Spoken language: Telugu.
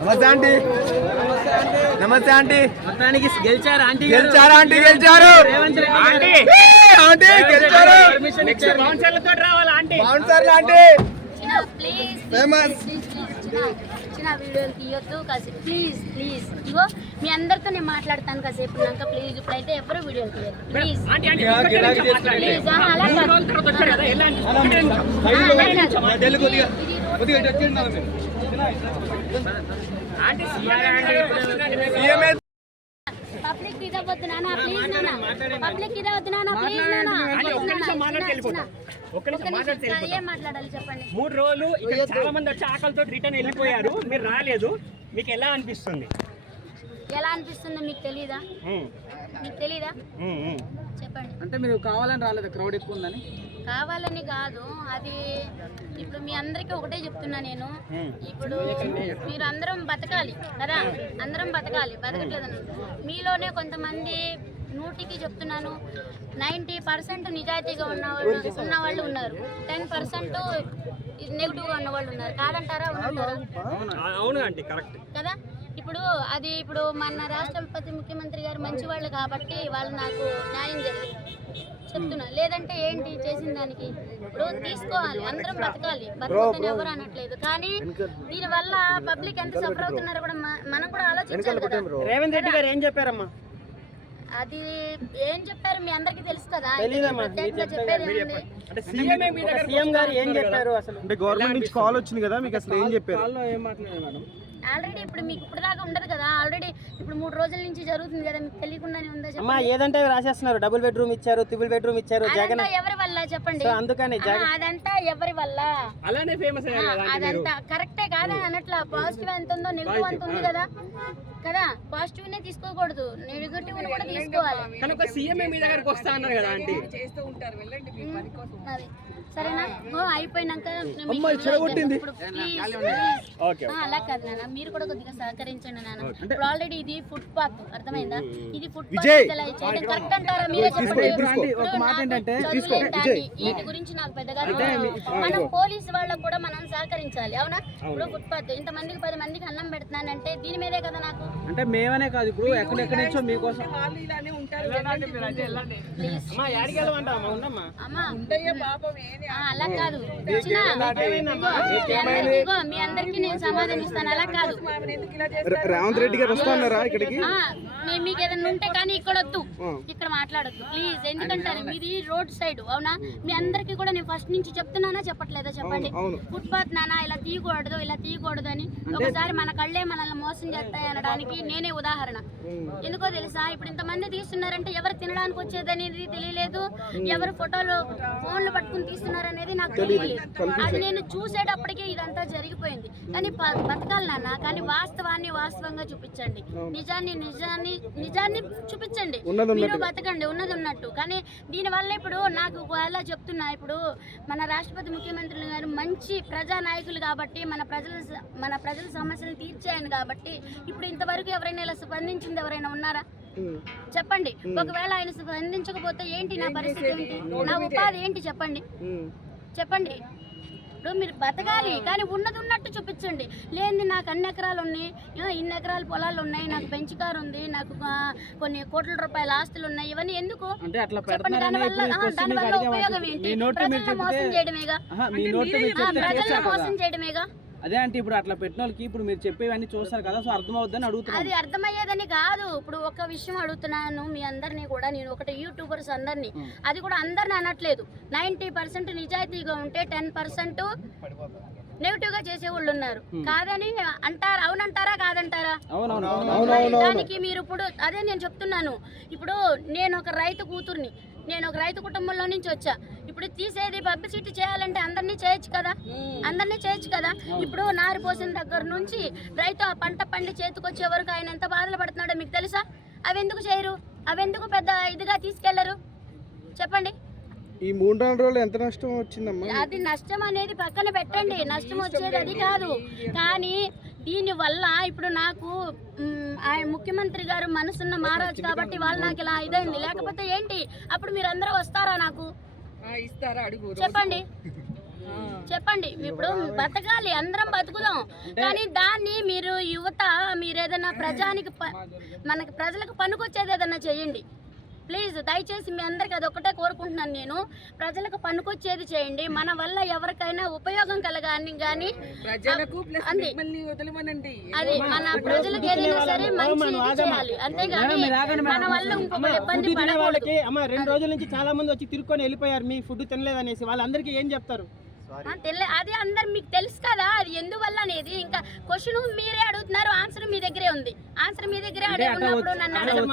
నమస్తే ఆంటీ. నమస్తే ఆంటీ. మొత్తానికి గెలిచారు ఆంటీ. గెలిచారు ఆంటీ. గెలిచారు ఆంటీ. ఆంటీ గెలిచారు. బౌన్సర్లతో రావాలి ఆంటీ. బౌన్సర్లు ఆంటీ. ఫేమస్. చిన్న వీడియోలు తీయొద్దు కాసేపు ప్లీజ్ ప్లీజ్. ఇగో మీ అందరితో నేను మాట్లాడతాను కాసేపు ఉన్నాక ప్లీజ్. ఇప్పుడైతే ఎవరు వీడియోలు తీయదు ప్లీజ్ ప్లీజ్. అలా పబ్లిక్ ఇదవద్దు నాన్న ప్లీజ్. నాన్న పబ్లిక్ ఇదవద్దు నాన్న ప్లీజ్. ఏం మాట్లాడాలి చెప్పండి. 3 రోజులు ఇక్కడ చాలా మంది వచ్చి ఆకలితో రిటర్న్ వెళ్ళిపోయారు, మీరు రాలేదు. మీకు ఎలా అనిపిస్తుంది? ఎలా అనిపిస్తుందో మీకు తెలీదా? మీకు తెలీదా చెప్పండి. అంటే మీరు కావాలని రాలేదు, క్రౌడ్ ఎక్కువ ఉందని? కావాలని కాదు, అది ఇప్పుడు మీ అందరికీ ఒకటే చెప్తున్నా నేను. ఇప్పుడు మీరు అందరం బతకాలి కదా, అందరం బతకాలి. బతకట్లేదని మీలోనే కొంతమంది 100కి చెప్తున్నాను 90% నిజాయితీగా ఉన్న వాళ్ళు ఉన్నారు, 10% నెగిటివ్గా ఉన్న వాళ్ళు ఉన్నారు. కాదంటారా? అవును ఆంటీ, కరెక్ట్ కదా. ఇప్పుడు మన రాష్ట్రపతి ముఖ్యమంత్రి గారు మంచి వాళ్ళు కాబట్టి వాళ్ళు నాకు న్యాయం జరిగింది చెప్తున్నా. లేదంటే ఏంటి చేసిన దానికి? ఇప్పుడు తీసుకోవాలి, అందరం బతకాలి, బతకని ఎవరు అనట్లేదు. కానీ దీనివల్ల పబ్లిక్ ఎంత సఫర్ అవుతున్నారో కూడా మనం కూడా ఆలోచించాలి కదా. రేవంత్ రెడ్డి గారు ఏం చెప్పారమ్మా? అది ఏం చెప్పారు మీ అందరికీ తెలుసు కదా. సీఎం గారు ఏం చెప్పారు అసలు? అంటే గవర్నమెంట్ నుంచి కాల్ వచ్చింది కదా, మీకు అసలు ఏం చెప్పారు? ఆల్రెడీ ఇప్పుడు మీకు ఇప్పుడు దాకా ఉండదు కదా. ఆల్రెడీ ఇప్పుడు 3 రోజుల నుంచి జరుగుతుంది కదా, మీకు తెలియకుండానే ఉందా? అమ్మా ఏదంటే రాసేస్తున్నారు, డబుల్ బెడ్రూమ్ ఇచ్చారు, ట్రిపుల్ బెడ్రూమ్ ఇచ్చారు. జగన్ ఎవరి వల్ల చెప్పండి? అందుకని అదంతా ఎవరి వల్ల? అలానే ఫేమస్ అదంతా కరెక్టే కాదని అనట్లా. పాజిటివ్ ఎంత ఉందో నెగిటివ్ అంత ఉంది కదా కదా. పాజిటివ్ నే తీసుకోకూడదు, నెగిటివ్ కూడా తీసుకోవాలి. కానీ ఒక సీఎం మీ దగ్గరికి వస్తా అన్నారు కదా ఆంటీ. అది సరేనా? అయిపోయినాక అలా కాదు నాన్న, మీరు కూడా కొద్దిగా సహకరించండి నాన్న. ఇప్పుడు ఆల్రెడీ ఇది ఫుట్ పాత్, అర్థమైందా? ఇది ఫుట్ పాత్ కరెక్ట్ అంటారా? మీరే చెప్పండి. వీటి గురించి నాకు పెద్దగా మనం పోలీసు వాళ్ళకు కూడా మనం సహకరించాలి, అవునా? ఇప్పుడు ఫుట్ పాత్ ఇంతమందికి 10 మందికి అన్నం పెడుతున్నానంటే దీని మీదే కదా నాకు. అంటే మేమనే కాదు, ఇప్పుడు ఎక్కడెక్కడి నుంచో మీకోసం అలా కాదు. మీ అందరికి నేను సమాధానం ఇస్తాను, అలా కాదు. రేవంత్ రెడ్డి గారు వస్తున్నారా ఇక్కడికి? మీకు ఏదైనా ఉంటే కానీ ఇక్కడ వద్దు, ఇక్కడ మాట్లాడద్దు ప్లీజ్. ఎందుకంటే మీది రోడ్ సైడ్, అవునా? మీ అందరికి కూడా నేను ఫస్ట్ నుంచి చెప్తున్నానా చెప్పట్లేదా చెప్పండి? ఫుట్ పాత్ నానా ఇలా తీయకూడదు, ఇలా తీయకూడదు అని. ఒకసారి మన కళ్ళే మనల్ని మోసం చేస్తాయి అనడానికి నేనే ఉదాహరణ. ఎందుకో తెలుసా? ఇప్పుడు ఇంతమంది తీస్తున్నారంటే ఎవరు తినడానికి వచ్చేది అనేది తెలియలేదు, ఎవరు ఫోటోలు ఫోన్లు పట్టుకుని తీస్తున్నారు అనేది నాకు తెలియలేదు. అది నేను చూసేటప్పటికే ఇదంతా జరిగిపోయింది. కానీ బతకాలి నాన్న, కానీ వాస్తవాన్ని వాస్తవంగా చూపించండి, నిజాన్ని చూపించండి. మీరు బతకండి ఉన్నది ఉన్నట్టు. కానీ దీనివల్ల ఇప్పుడు నాకు ఎలా చెప్తున్నా, ఇప్పుడు మన రాష్ట్రపతి ముఖ్యమంత్రులు గారు మంచి ప్రజానాయకులు కాబట్టి మన ప్రజల సమస్యలు తీర్చాయని కాబట్టి ఇప్పుడు ఇంతవరకు ఎవరైనా ఇలా స్పందించింది ఎవరైనా ఉన్నారా చెప్పండి? ఒకవేళ ఆయన స్పందించకపోతే ఏంటి నా పరిస్థితి, ఏంటి నా ఉపాధి ఏంటి చెప్పండి? చెప్పండి. ఇప్పుడు మీరు బతకాలి, కానీ ఉన్నది ఉన్నట్టు చూపించండి. లేని నాకు అన్ని ఎకరాలు ఉన్నాయి, ఇన్ని ఎకరాల పొలాలు ఉన్నాయి, నాకు బెంచ్ కార్ ఉంది, నాకు కొన్ని కోట్ల రూపాయల ఆస్తులు ఉన్నాయి, ఇవన్నీ ఎందుకు చెప్పండి? దానివల్ల ఉపయోగం ఏంటి? ప్రజలను మోసం చేయడమేగా, ప్రజలను మోసం చేయడమేగా. అదే అంటే ఇప్పుడు అట్లా పెట్టిన వాళ్ళకి ఇప్పుడు మీరు చెప్పేవన్నీ చూస్తారు కదా, సో అర్థమవుద్దని అడుగుతున్నాను. అది అర్థమయ్యేదని కాదు. ఇప్పుడు ఒక విషయం అడుగుతున్నాను మీ అందరినీ కూడా, నేను ఒకటి యూట్యూబర్స్ అందరినీ, అది కూడా అందరిని అనట్లేదు. 90% నిజాయితీగా ఉంటే 10% నెగిటివ్ గా చేసే వాళ్ళు ఉన్నారు. కాదని అంటారా? అవునంటారా కాదంటారా? దానికి మీరు ఇప్పుడు అదే నేను చెప్తున్నాను. ఇప్పుడు నేను ఒక రైతు కూతుర్ని, నేను ఒక రైతు కుటుంబంలో నుంచి వచ్చా. ఇప్పుడు తీసేది పబ్లిసిటీ చేయాలంటే అందరినీ చేయొచ్చు కదా. ఇప్పుడు నారు పోసిన దగ్గర నుంచి రైతు ఆ పంట పండి చేతికొచ్చే వరకు ఆయన ఎంత బాధలు పడుతున్నాడో మీకు తెలుసా? అవెందుకు చేయరు? అవెందుకు పెద్ద ఇదిగా తీసుకెళ్లరు చెప్పండి? ఈ 3-4 రోజులు ఎంత నష్టం వచ్చిందమ్మా? అది నష్టం అనేది పక్కన పెట్టండి, నష్టం వచ్చేది అది కాదు. కానీ దీనివల్ల ఇప్పుడు నాకు ఆయన ముఖ్యమంత్రి గారు మనసున్న మహారాజు కాబట్టి వాళ్ళు నాకు ఇలా ఇదైంది. లేకపోతే ఏంటి? అప్పుడు మీరు అందరూ వస్తారా నాకు చెప్పండి? చెప్పండి. ఇప్పుడు బతకాలి, అందరం బతుకుదాం, కానీ దాన్ని మీరు యువత మీరు ఏదైనా మనకి ప్రజలకు పనికొచ్చేది ఏదైనా చేయండి ప్లీజ్. దయచేసి మీ అందరికి అది ఒకటే కోరుకుంటున్నాను నేను, ప్రజలకు పనికొచ్చేది చేయండి. మన వల్ల ఎవరికైనా ఉపయోగం కలగాని కానీ అది మన ప్రజలకు ఏదైనా సరే మంచి చేయాలి, అంతేగాని మన వల్ల ఇంకొక ఇబ్బంది పడకూడదు. అమ్మ 2 రోజుల నుంచి చాలా మంది వచ్చి తిరుక్కొని వెళ్ళిపోయారు, మీ ఫుడ్ తినలేదనేసి. వాళ్ళందరికీ ఏం చెప్తారు? అది అందరు మీకు తెలుసు కదా, అది ఎందువల్ల అనేది. ఇంకా క్వశ్చన్ మీరే అడుగుతున్నారు, ఆన్సర్ మీ దగ్గరే ఉంది. ఆన్సర్ మీ దగ్గరే అడుగుతున్నప్పుడు నన్ను అడగడం